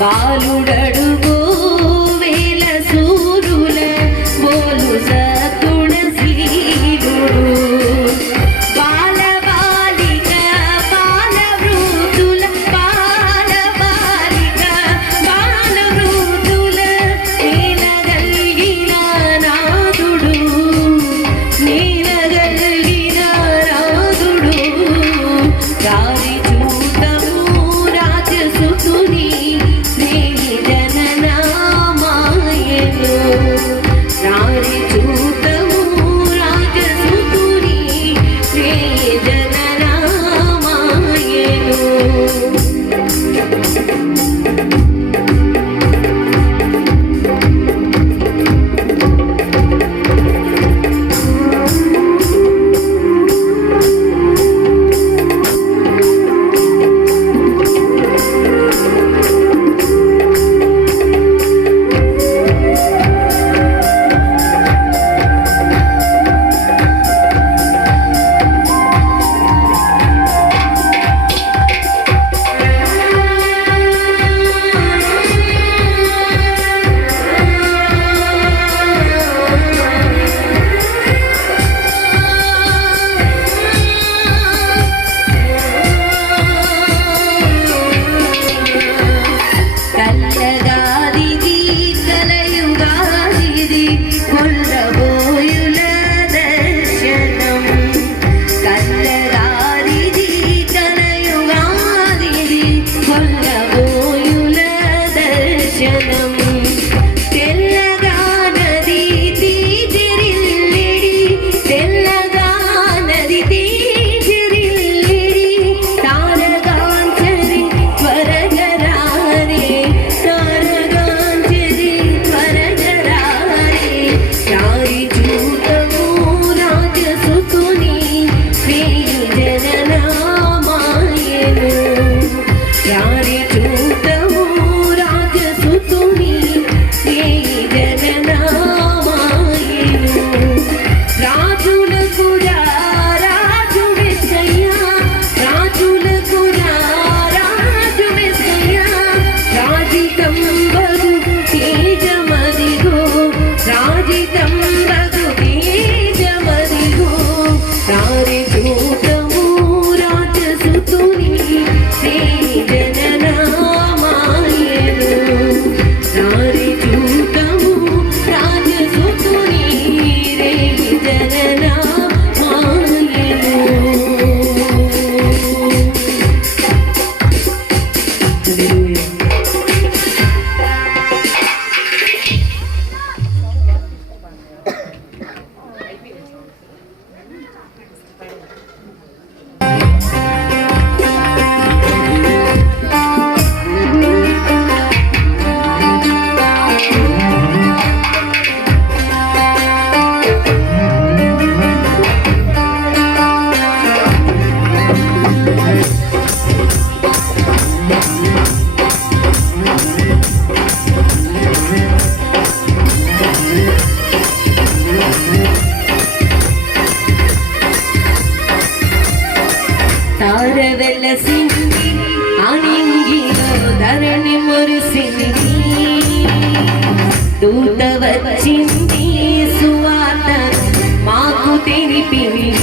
బాలుడడుగు వేల సూరుల బోలు సతుణ సీరుడు బాల బాలిక బాల వృద్ధుల బాల బాలిక బాల వృద్ధుల నీలగల్గిన నాదుడు నీలగల్గిన నాదుడు గాలి చూతము రాజసుతుని వెలసింది ఆనింగిలో ధరణి మురిసింది దూత వచ్చింది సువార్త మాకు తెలిపింది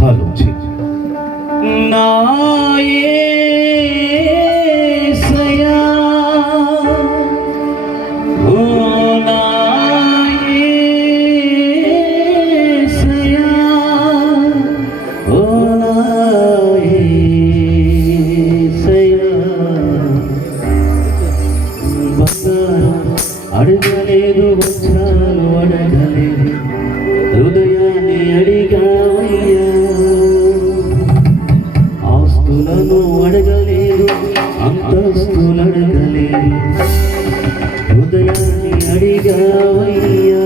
దుఃఖాలోంచి నా యేసయ్యా, ఓ నా యేసయ్యా, ఓ నా యేసయ్యా. బంగారం అడగలేదు, వజ్రాలు అడగలేదు, హృదయాన్ని అడిగావయ్యా. ఆస్తులను అడగలేదు, అంతస్తులు అడగలేదు, హృదయాన్ని అడిగావయ్యా.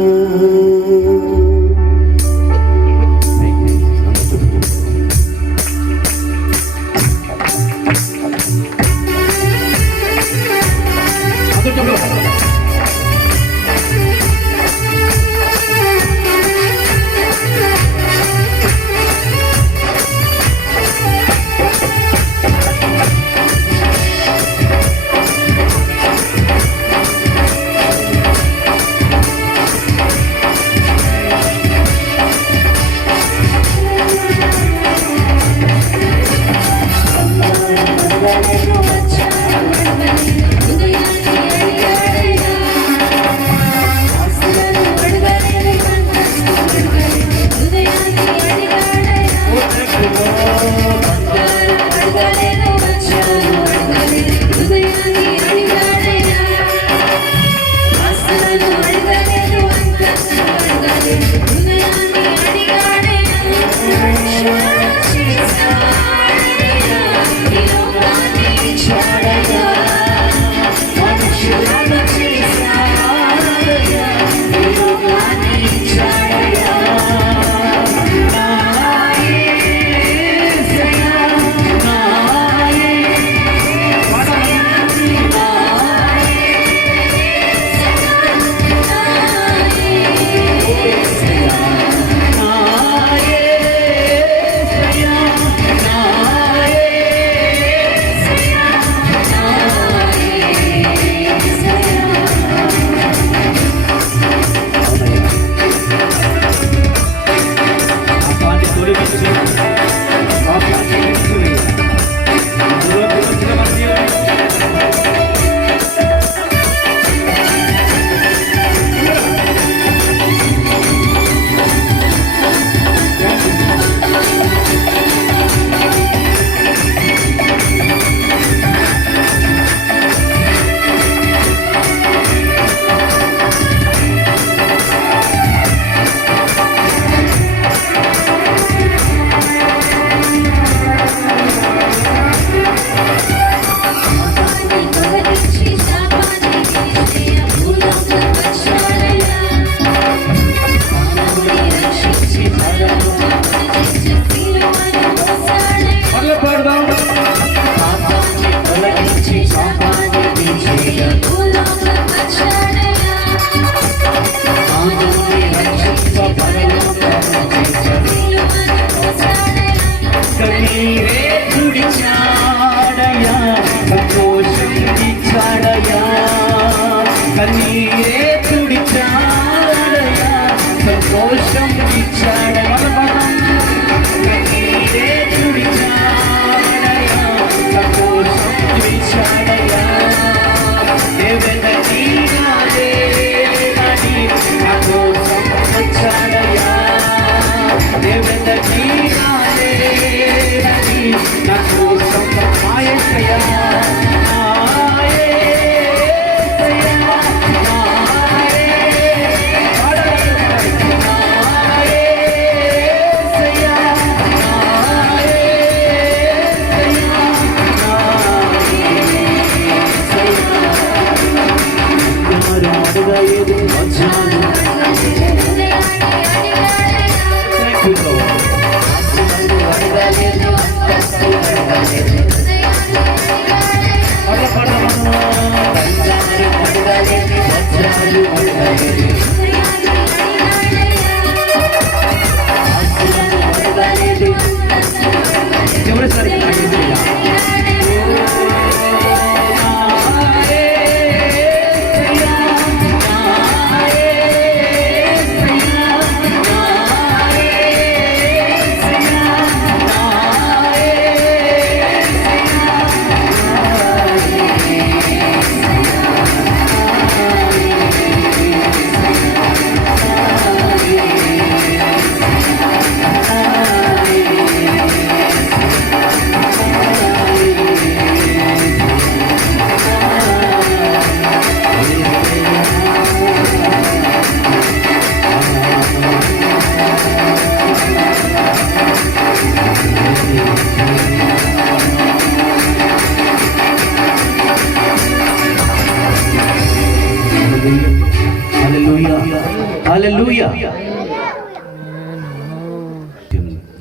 హల్లెలూయా.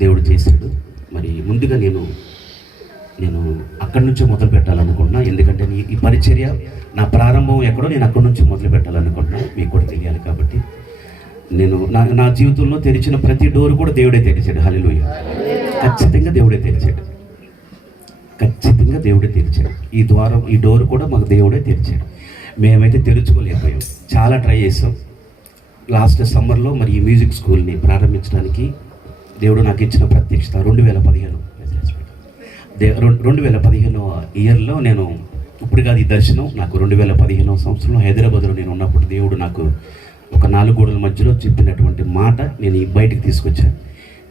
దేవుడు చేశాడు. మరి ముందుగా నేను అక్కడి నుంచే మొదలు పెట్టాలనుకుంటున్నా. ఎందుకంటే ఈ పరిచర్య నా ప్రారంభం ఎక్కడో నేను అక్కడి నుంచి మొదలు పెట్టాలనుకుంటున్నా. మీకు కూడా తెలియాలి కాబట్టి నేను నా జీవితంలో తెరిచిన ప్రతి డోర్ కూడా దేవుడే తెరిచాడు. హల్లెలూయా. ఖచ్చితంగా దేవుడే తెరిచాడు. ఖచ్చితంగా దేవుడే తెరిచాడు. ఈ డోర్ కూడా మాకు దేవుడే తెరిచాడు. మేమైతే తెరుచుకోలేకపోయాం. చాలా ట్రై చేసాం. లాస్ట్ సమ్మర్లో మరి ఈ మ్యూజిక్ స్కూల్ని ప్రారంభించడానికి దేవుడు నాకు ఇచ్చిన ప్రత్యక్షత 2015 ఇయర్లో నేను ఇప్పుడు కాదు ఈ దర్శనం నాకు 2015 సంవత్సరంలో హైదరాబాద్లో నేను ఉన్నప్పుడు దేవుడు నాకు ఒక 4 గోడల మధ్యలో చెప్పినటువంటి మాట నేను బయటికి తీసుకొచ్చాను.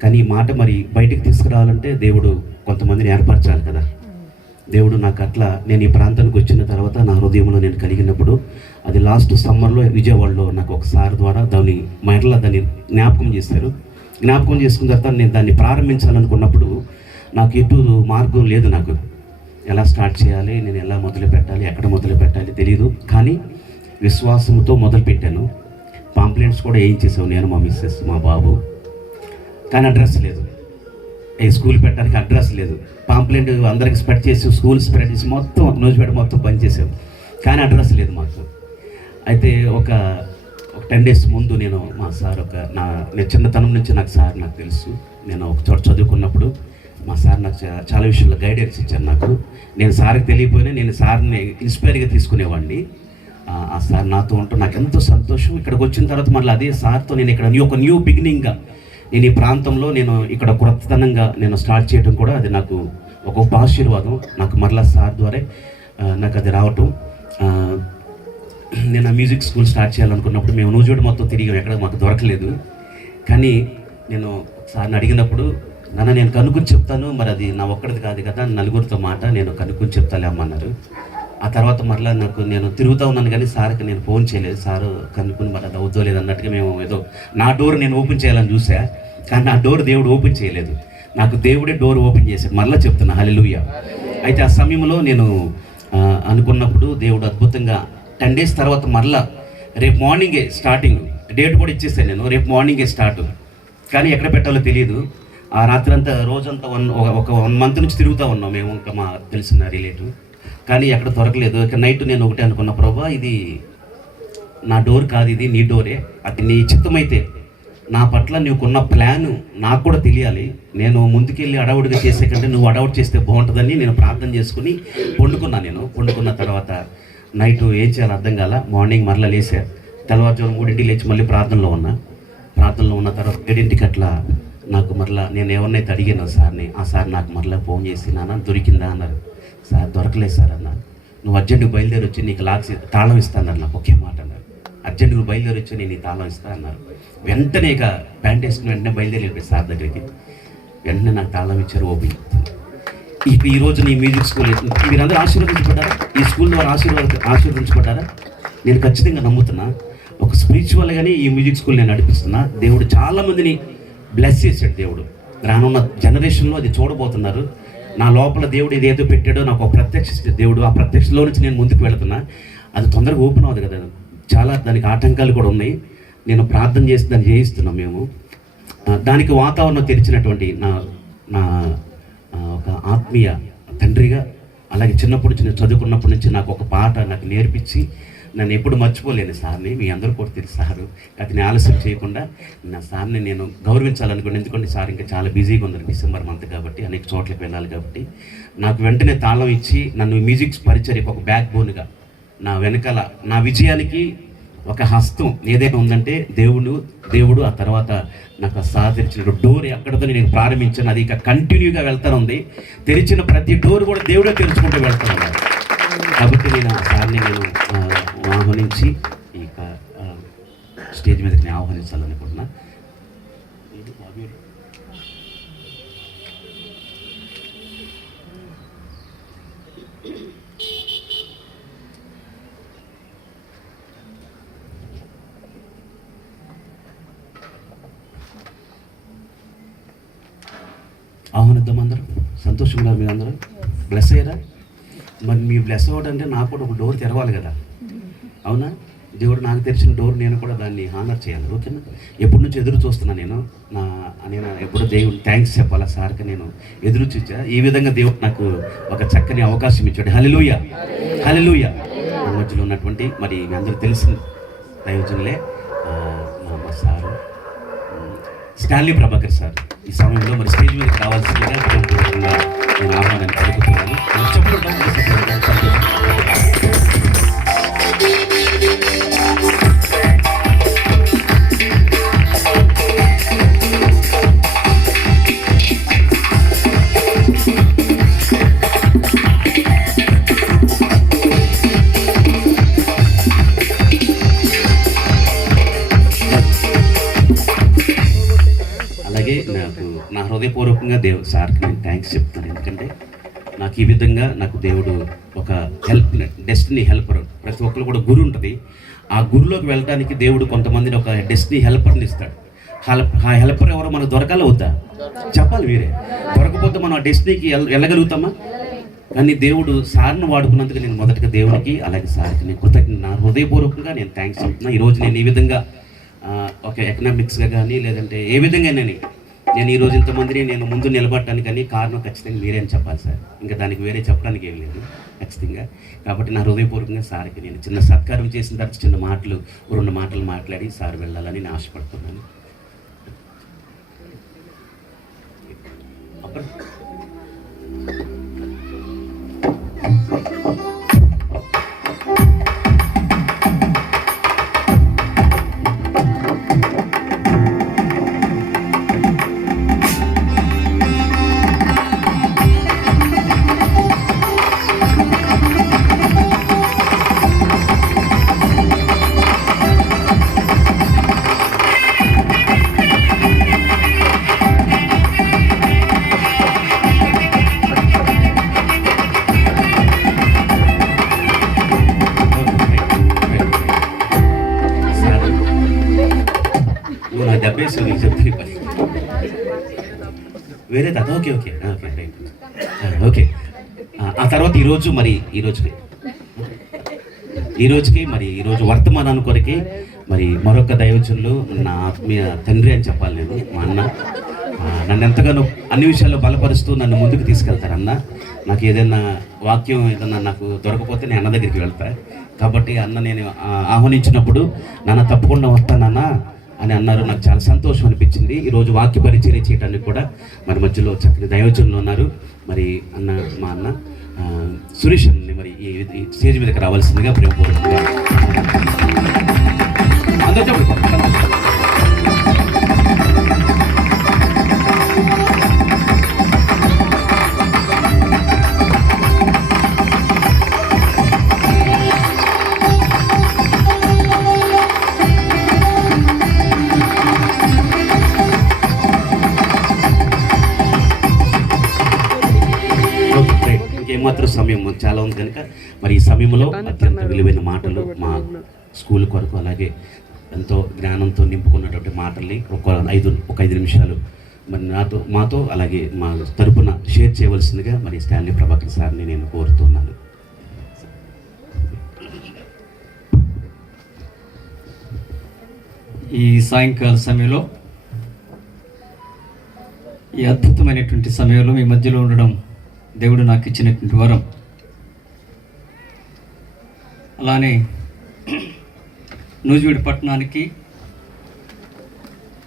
కానీ ఈ మాట మరి బయటికి తీసుకురావాలంటే దేవుడు కొంతమందిని ఏర్పరచాలి కదా. దేవుడు నాకు అట్లా నేను ఈ ప్రాంతానికి వచ్చిన తర్వాత నా హృదయంలో నేను కలిగినప్పుడు అది లాస్ట్ సమ్మర్లో విజయవాడలో నాకు ఒక సార్ ద్వారా దాన్ని జ్ఞాపకం చేశారు. జ్ఞాపకం చేసుకున్న తర్వాత నేను దాన్ని ప్రారంభించాలనుకున్నప్పుడు నాకు ఎటు మార్గం లేదు. నాకు ఎలా స్టార్ట్ చేయాలి, నేను ఎలా మొదలు పెట్టాలి, ఎక్కడ మొదలు పెట్టాలి తెలియదు. కానీ విశ్వాసంతో మొదలుపెట్టాను. పాంప్లెంట్స్ కూడా వేయించేసావు నేను, మా మిస్సెస్, మా బాబు. కానీ అడ్రస్ లేదు. ఏ స్కూల్ పెట్టడానికి అడ్రస్ లేదు. పాంప్లెంట్ అందరికి స్ప్రెడ్ చేసి స్కూల్ స్ప్రెడ్ చేసి మొత్తం నోజిపేట మొత్తం పనిచేసాం. కానీ అడ్రస్ లేదు మాకు. అయితే ఒక 10 days ముందు నేను మా సార్ నేను చిన్నతనం నుంచి నాకు తెలుసు. నేను ఒక చోట చదువుకున్నప్పుడు మా సార్ నాకు చాలా విషయాల్లో గైడెన్స్ ఇచ్చారు. నేను సార్కి తెలియపోయినా నేను సార్ని ఇన్స్పైర్గా తీసుకునేవాడిని. ఆ సార్ నాతో ఉంటూ నాకు ఎంతో సంతోషం. ఇక్కడికి వచ్చిన తర్వాత మళ్ళీ అదే సార్తో నేను ఇక్కడ ఒక న్యూ బిగినింగ్గా నేను ఈ ప్రాంతంలో నేను ఇక్కడ కొత్తతనంగా నేను స్టార్ట్ చేయడం కూడా అది నాకు ఒక గొప్ప ఆశీర్వాదం. నాకు మరలా సార్ ద్వారా నాకు అది రావటం. నేను ఆ మ్యూజిక్ స్కూల్ స్టార్ట్ చేయాలనుకున్నప్పుడు మేము నూజివీడు మొత్తం తిరిగాం, ఎక్కడ మాకు దొరకలేదు. కానీ నేను సార్ని అడిగినప్పుడు నేను కనుక్కొని చెప్తాను, మరి అది నా ఒక్కడిది కాదు కదా, నలుగురితో మాట నేను కనుక్కొని చెప్తాలే అమ్మన్నారు. ఆ తర్వాత మరలా నేను తిరుగుతూ ఉన్నాను కానీ సార్కి నేను ఫోన్ చేయలేదు. సారు కనుక్కొని మరి అది అవుతో లేదు అన్నట్టుగా మేము ఏదో నా డోర్ నేను ఓపెన్ చేయాలని చూసా. కానీ నా డోర్ దేవుడు ఓపెన్ చేయలేదు. నాకు దేవుడే డోర్ ఓపెన్ చేశాడు. మరలా చెప్తున్నా హల్లెలూయా. అయితే ఆ సమయంలో నేను అనుకున్నప్పుడు దేవుడు అద్భుతంగా 10 days తర్వాత మరలా రేపు మార్నింగే స్టార్టింగ్ డేట్ కూడా ఇచ్చేసాను నేను, రేపు మార్నింగే స్టార్ట్. కానీ ఎక్కడ పెట్టాలో తెలియదు. ఆ రాత్రంతా రోజంతా ఒక 1 month నుంచి తిరుగుతూ ఉన్నాం మేము, ఇంకా మా తెలిసిన రిలేటివ్. కానీ ఎక్కడ దొరకలేదు. ఇక నైట్ నేను ఒకటే అనుకున్న, ప్రభా ఇది నా డోర్ కాదు, ఇది నీ డోరే. అది నీ చిత్తమైతే నా పట్ల నీకున్న ప్లాను నాకు కూడా తెలియాలి. నేను ముందుకెళ్ళి అడవుడిగా చేసే కంటే నువ్వు అడవుడు చేస్తే బాగుంటుందని నేను ప్రార్థన చేసుకుని పండుకున్న తర్వాత నైట్ ఏం చేయాలో అర్థం కాల. మార్నింగ్ మరలా లేసా. తెల్లవారుజాము 3 లేచి మళ్ళీ ప్రార్థనలో ఉన్న తర్వాత 7 అట్లా నాకు మరలా నేను ఎవరినైతే అడిగాను సార్ని, ఆ సార్ నాకు మరలా ఫోన్ చేసి నాన్న దొరికిందా అన్నారు. సార్ దొరకలేదు సార్ అన్నారు. నువ్వు అర్జెంటుగా బయలుదేరి వచ్చి నీకు తాళం ఇస్తా అన్నారు. నాకు ఒకే మాట అన్నారు, అర్జెంటుగా బయలుదేరి వచ్చి నేను ఈ తాళం ఇస్తా అన్నారు. వెంటనే ఇక ప్యాంట్ వేసుకుని వెంటనే బయలుదేరి వెళ్ళిపోయి సార్ దగ్గరికి. వెంటనే నాకు తాళం ఇచ్చారు, ఓపెన్. ఇప్పుడు ఈరోజు నీ మ్యూజిక్ స్కూల్ మీరందరూ ఆశీర్వదించబడ్డారా? ఈ స్కూల్ ద్వారా ఆశీర్వదించబడ్డారా? నేను ఖచ్చితంగా నమ్ముతున్నా. ఒక స్పిరిచువల్గానే ఈ మ్యూజిక్ స్కూల్ నేను నడిపిస్తున్నా. దేవుడు చాలామందిని బ్లెస్ చేశాడు. దేవుడు రానున్న జనరేషన్లో అది చూడబోతున్నారు. నా లోపల దేవుడు ఏదేదో పెట్టాడో నాకు ఒక ప్రత్యక్ష దేవుడు, ఆ ప్రత్యక్షలో నుంచి నేను ముందుకు వెళుతున్నా. అది తొందరగా ఓపెన్ అవ్వదు కదా, చాలా దానికి ఆటంకాలు కూడా ఉన్నాయి. నేను ప్రార్థన చేసి దాన్ని చేయిస్తున్నాం మేము. దానికి వాతావరణం తెరిచినటువంటి నా ఒక ఆత్మీయ తండ్రిగా, అలాగే చిన్నప్పటి నుంచి నేను చదువుకున్నప్పటి నుంచి నాకు ఒక పాట నాకు నేర్పించి నన్ను ఎప్పుడు మర్చిపోలేను సార్ని. మీ అందరూ కూడా తెలుసు సారు. అది నేను ఆలస్యం చేయకుండా నా సార్ని నేను గౌరవించాలనుకోండి. ఎందుకంటే సార్ ఇంకా చాలా బిజీగా ఉన్నారు, డిసెంబర్ మంత్ కాబట్టి, అనేక చోట్లకి వెళ్ళాలి కాబట్టి. నాకు వెంటనే తాళం ఇచ్చి నన్ను మ్యూజిక్ పరిచర్యకు ఒక బ్యాక్ బోన్గా, నా వెనకాల నా విజయానికి ఒక హస్తం ఏదైనా ఉందంటే దేవుడు. ఆ తర్వాత నాకు ఆ సార్ తెరిచిన డోర్ ఎక్కడితో నేను ప్రారంభించాను, అది ఇక కంటిన్యూగా వెళ్తాను ఉంది. తెరిచిన ప్రతి డోర్ కూడా దేవుడే తెరుచుకుంటూ వెళ్తాను. కాబట్టి నేను ఆ సార్ని నేను ఆహ్వానించి ఇక స్టేజ్ మీదకి నేను ఆహ్వానించాలనుకుంటున్నా. ఆహ్వానిద్దాం అందరూ. సంతోషంగా మీరు అందరూ బ్లెస్ అయ్యారా? మరి మీ బ్లెస్ అవ్వడం అంటే నాకు కూడా ఒక డోర్ తెరవాలి కదా, అవునా? దేవుడు నాకు తెరిచిన డోర్ నేను కూడా దాన్ని హానర్ చేయాలి. ఓకేనా? ఎప్పటి నుంచి ఎదురు చూస్తున్నా నేను ఎప్పుడో దేవుడు థ్యాంక్స్ చెప్పాలా సార్కి నేను ఎదురు చూచా. ఈ విధంగా దేవుడు నాకు ఒక చక్కని అవకాశం ఇచ్చాడు. హల్లెలూయా, హల్లెలూయా. మన మధ్యలో ఉన్నటువంటి మరి మీ అందరూ తెలిసిన దైవజనులే మా సారు స్టాన్లీ ప్రభాకర్ సార్ ఈ సమయంలో మరి స్టేజ్ మీద కావాల్సిందిగా నేను ఆహ్వానాన్ని పలుకుతున్నాను. అలాగే నా హృదయపూర్వకంగా సార్కి నేను థ్యాంక్స్ చెప్తాను. ఎందుకంటే నాకు ఈ విధంగా నాకు దేవుడు ఒక డెస్టినీ హెల్పర్, ప్రతి ఒక్కరు కూడా గురు ఉంటుంది. ఆ గురులోకి వెళ్ళడానికి దేవుడు కొంతమందిని ఒక డెస్టినీ హెల్పర్ని ఇస్తాడు. ఆ హెల్పర్ ఎవరో మనకు దొరకాలి వద్దా చెప్పాలి మీరే. దొరకపోతే మనం ఆ డెస్టినీకి వెళ్ళగలుగుతామా? కానీ దేవుడు సార్ని వాడుకున్నందుకు నేను మొదటగా దేవునికి అలాగే సార్కి నేను నా హృదయపూర్వకంగా నేను థ్యాంక్స్ చెప్తున్నా. ఈరోజు నేను ఈ విధంగా ఒక ఎకనామిక్స్గా కానీ లేదంటే ఏ విధంగా నేను ఈరోజు ఇంతమందిని నేను ముందు నిలబడటానికి కానీ కారణం ఖచ్చితంగా మీరే అని చెప్పాలి సార్. ఇంకా దానికి వేరే చెప్పడానికి ఏం లేదు ఖచ్చితంగా. కాబట్టి నా హృదయపూర్వకంగా సార్కి నేను చిన్న సత్కారం చేసిన తర్వాత చిన్న మాటలు 2 మాటలు మాట్లాడి సార్ వెళ్ళాలని నేను ఆశపడుతున్నాను. వేరే okay okay okay right okay. ఆ తర్వాత ఈరోజు ఈరోజు వర్తమానాన్ని కొరకి మరి మరొక దైవజనులు నా ఆత్మీయ తండ్రి అని చెప్పాలి నేను. మా అన్న నన్ను ఎంతగానో అన్ని విషయాల్లో బలపరుస్తూ నన్ను ముందుకు తీసుకెళ్తారు. అన్న నాకు ఏదైనా వాక్యం ఏదన్నా నాకు దొరకపోతే నేను అన్న దగ్గరికి వెళ్తా. కాబట్టి అన్న నేను ఆహ్వానించినప్పుడు నాన్న తప్పకుండా వస్తానన్నా అని అన్నారు. నాకు చాలా సంతోషం అనిపించింది. ఈరోజు వాక్య పరిచర్య చేయడానికి కూడా మన మధ్యలో చక్కని దైవజనులు ఉన్నారు. మరి మా అన్న సురేష్ అన్ని మరి ఈ స్టేజ్ మీదకి రావాల్సిందిగా ప్రేమపూర్వకంగా ఏమాత్రం సమయం చాలా ఉంది కనుక మరి ఈ సమయంలో అత్యంత విలువైన మాటలు మా స్కూల్ కొరకు అలాగే ఎంతో జ్ఞానంతో నింపుకున్నటువంటి మాటల్ని ఒక 5 నిమిషాలు మరి మాతో అలాగే మా తరపున షేర్ చేయవలసిందిగా మరి స్టాన్లీ ప్రభాకర్ సార్ని నేను కోరుతున్నాను. ఈ సాయంకాల సమయంలో ఈ అద్భుతమైనటువంటి సమయంలో మీ మధ్యలో ఉండడం దేవుడు నాకు ఇచ్చినటువంటి వరం. అలానే నూజివీడు పట్టణానికి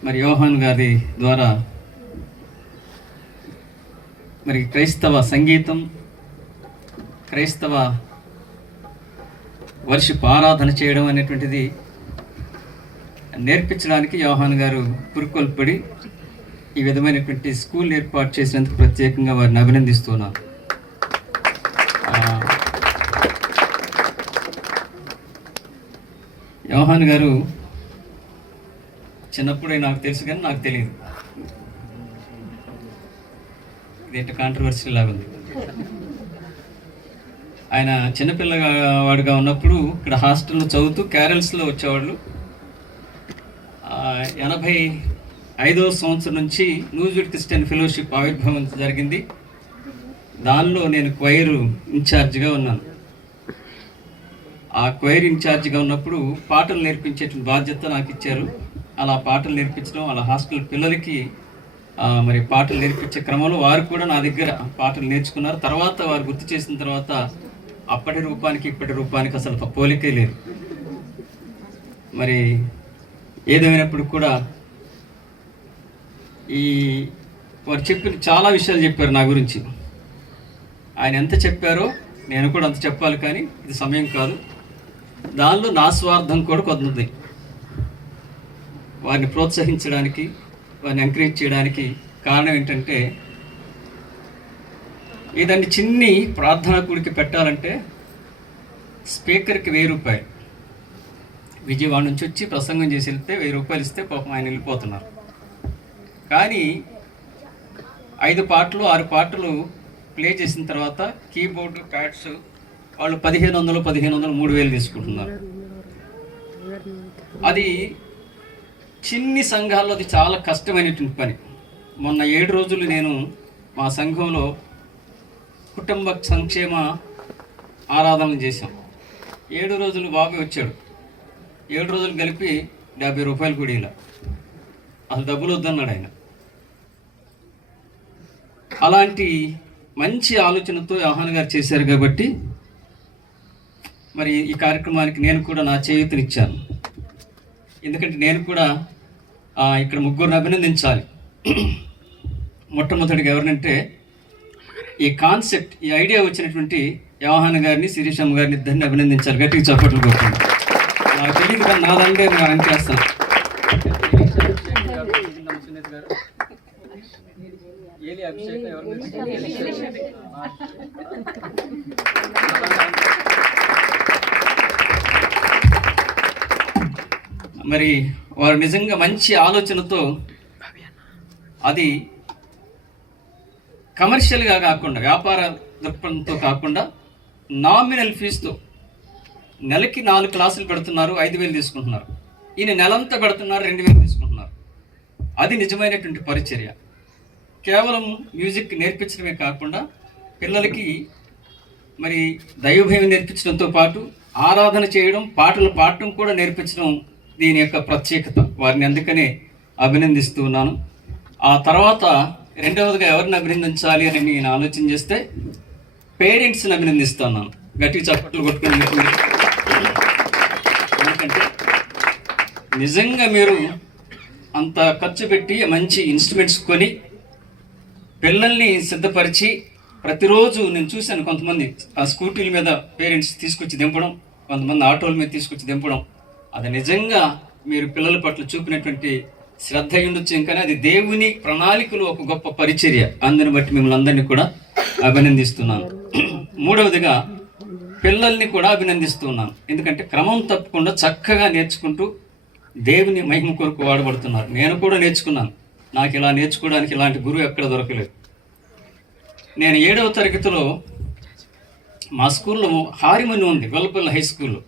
మరి యోహాన్ గారి ద్వారా మరి క్రైస్తవ సంగీతం, క్రైస్తవ వర్షిప్ ఆరాధన చేయడం అనేటువంటిది నేర్పించడానికి యోహాన్ గారు పురుకొల్పడి ఈ విధమైనటువంటి స్కూల్ ఏర్పాటు చేసినందుకు ప్రత్యేకంగా వారిని అభినందిస్తున్నాను. యోహాన్ గారు చిన్నప్పుడే నాకు తెలుసు కానీ నాకు తెలియదు. ఇదేంటి కాంట్రవర్సీ లాగా ఉంది. ఆయన చిన్నపిల్లవాడుగా ఉన్నప్పుడు ఇక్కడ హాస్టల్లో చదువుతూ క్యారల్స్లో వచ్చేవాళ్ళు. 85వ సంవత్సరం నుంచి నూజివీడ్ క్రిస్టియన్ ఫెలోషిప్ ఆవిర్భావం జరిగింది. దానిలో నేను క్వైర్ ఇన్ఛార్జ్గా ఉన్నాను. ఆ క్వైర్ ఇన్ఛార్జిగా ఉన్నప్పుడు పాటలు నేర్పించేటువంటి బాధ్యత నాకు ఇచ్చారు. అలా పాటలు నేర్పించడం, అలా హాస్టల్ పిల్లలకి మరి పాటలు నేర్పించే క్రమంలో వారు కూడా నా దగ్గర పాటలు నేర్చుకున్నారు. తర్వాత వారు గుర్తు చేసిన తర్వాత అప్పటి రూపానికి ఇప్పటి రూపానికి అసలు పోలికే లేదు. మరి ఏదేమైనప్పుడు కూడా వారు చెప్పిన చాలా విషయాలు చెప్పారు నా గురించి. ఆయన ఎంత చెప్పారో నేను కూడా అంత చెప్పాలి, కానీ ఇది సమయం కాదు. దానిలో నా స్వార్థం కూడా కొంత వారిని ప్రోత్సహించడానికి, వారిని ఎంకరేజ్ చేయడానికి కారణం ఏంటంటే, ఏదన్నీ చిన్ని ప్రార్థనా కూడికి పెట్టాలంటే స్పీకర్కి 1000 రూపాయలు, విజయవాడ నుంచి వచ్చి ప్రసంగం చేసి వెళ్తే 1000 రూపాయలు ఇస్తే పాపం ఆయన వెళ్ళిపోతున్నారు. కానీ 5 పాటలు 6 పాటలు ప్లే చేసిన తర్వాత కీబోర్డు ప్యాడ్స్ వాళ్ళు 1500 3000 తీసుకుంటున్నారు. అది చిన్ని సంఘాల్లో అది చాలా కష్టమైనటువంటి పని. మొన్న 7 రోజులు నేను మా సంఘంలో కుటుంబ సంక్షేమ ఆరాధన చేశాం. 7 రోజులు బాబు వచ్చాడు. 7 రోజులు కలిపి 50 రూపాయలు కూడా ఇలా, అసలు డబ్బులు వద్దన్నాడు ఆయన. అలాంటి మంచి ఆలోచనతో యోహాన్ గారు చేశారు కాబట్టి మరి ఈ కార్యక్రమానికి నేను కూడా నా చేయూతనిచ్చాను. ఎందుకంటే నేను కూడా ఇక్కడ ముగ్గురిని అభినందించాలి. మొట్టమొదటిగా ఎవరినంటే, ఈ కాన్సెప్ట్, ఈ ఐడియా వచ్చినటువంటి యోహాన్ గారిని, శిరీషమ్మ గారిని ఇద్దరిని అభినందించాలి. గట్టిగా చప్పట్లు కొట్టాను. నాకు తెలియదు కానీ నాదంటే నేను అంకేస్తాను. మరి వారు నిజంగా మంచి ఆలోచనతో, అది కమర్షియల్గా కాకుండా, వ్యాపార దృక్పథంతో కాకుండా, నామినల్ ఫీజుతో నెలకి 4 క్లాసులు పెడుతున్నారు, 5000 తీసుకుంటున్నారు. ఈయన నెలంతా పెడుతున్నారు, 2000 తీసుకుంటున్నారు. అది నిజమైనటువంటి పరిచర్య. కేవలం మ్యూజిక్ నేర్పించడమే కాకుండా పిల్లలకి మరి దైవభయం నేర్పించడంతో పాటు ఆరాధన చేయడం, పాటలు పాడటం కూడా నేర్పించడం దీని యొక్క ప్రత్యేకత. వారిని అందుకనే అభినందిస్తూ ఉన్నాను. ఆ తర్వాత రెండవదిగా ఎవరిని అభినందించాలి అని నేను ఆలోచన చేస్తే పేరెంట్స్ని అభినందిస్తున్నాను. గట్టి చప్పట్లు కొట్టుకుని. ఎందుకంటే నిజంగా మీరు అంత ఖర్చు పెట్టి మంచి ఇన్స్ట్రుమెంట్స్ కొని పిల్లల్ని సిద్ధపరిచి, ప్రతిరోజు నేను చూశాను కొంతమంది ఆ స్కూటీల మీద పేరెంట్స్ తీసుకొచ్చి దింపడం, కొంతమంది ఆటోల మీద తీసుకొచ్చి దింపడం. అది నిజంగా మీరు పిల్లల పట్ల చూపినటువంటి శ్రద్ధ ఉండొచ్చు, కానీ అది దేవుని ప్రణాళికలో ఒక గొప్ప పరిచర్య. అందుని బట్టి మిమ్మల్ని అందరినీ కూడా అభినందిస్తున్నాను. మూడవదిగా పిల్లల్ని కూడా అభినందిస్తున్నాను. ఎందుకంటే క్రమం తప్పకుండా చక్కగా నేర్చుకుంటూ దేవుని మహిమ కొరకు వాడబడుతున్నారు. నేను కూడా నేర్చుకున్నాను. నాకు ఇలా నేర్చుకోవడానికి ఇలాంటి గురువు ఎక్కడ దొరకలేదు. నేను 7వ తరగతిలో మా స్కూల్లో హార్మోని ఉంది, వెల్లపల్లి హై స్కూల్లో.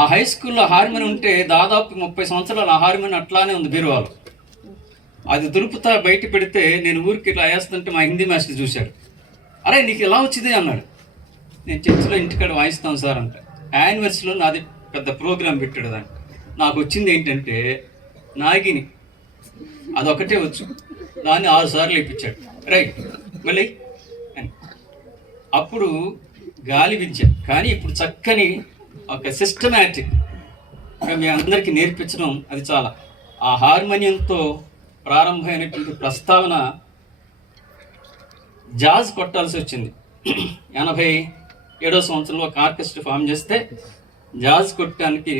ఆ హై స్కూల్లో హార్మోని ఉంటే దాదాపు 30 సంవత్సరాలు ఆ హార్మోని అట్లానే ఉంది బీరువాలో. అది దులుపుతా బయట పెడితే నేను ఊరికి ఇలా వేస్తుంటే మా హిందీ మాస్టర్ చూశాడు. అరే నీకు ఎలా వచ్చింది అన్నాడు. నేను చర్చిలో ఇంటికాడ వాయిస్తాను సార్ అంటే. యానివర్సరీలో నాది పెద్ద ప్రోగ్రాం పెట్టాడు. దాన్ని నాకు వచ్చింది ఏంటంటే నాగిని, అదొకటే వచ్చు. దాన్ని 6 సార్లు ఇప్పించాడు. రైట్ మళ్ళీ అని. అప్పుడు గాలి విద్య, కానీ ఇప్పుడు చక్కని ఒక సిస్టమేటిక్ మీ అందరికీ నేర్పించడం అది చాలా. ఆ హార్మోనియంతో ప్రారంభమైనటువంటి ప్రస్తావన జాజ్ కొట్టాల్సి వచ్చింది. 87వ సంవత్సరంలో ఒక ఆర్కెస్ట్రా ఫామ్ చేస్తే జాజ్ కొట్టడానికి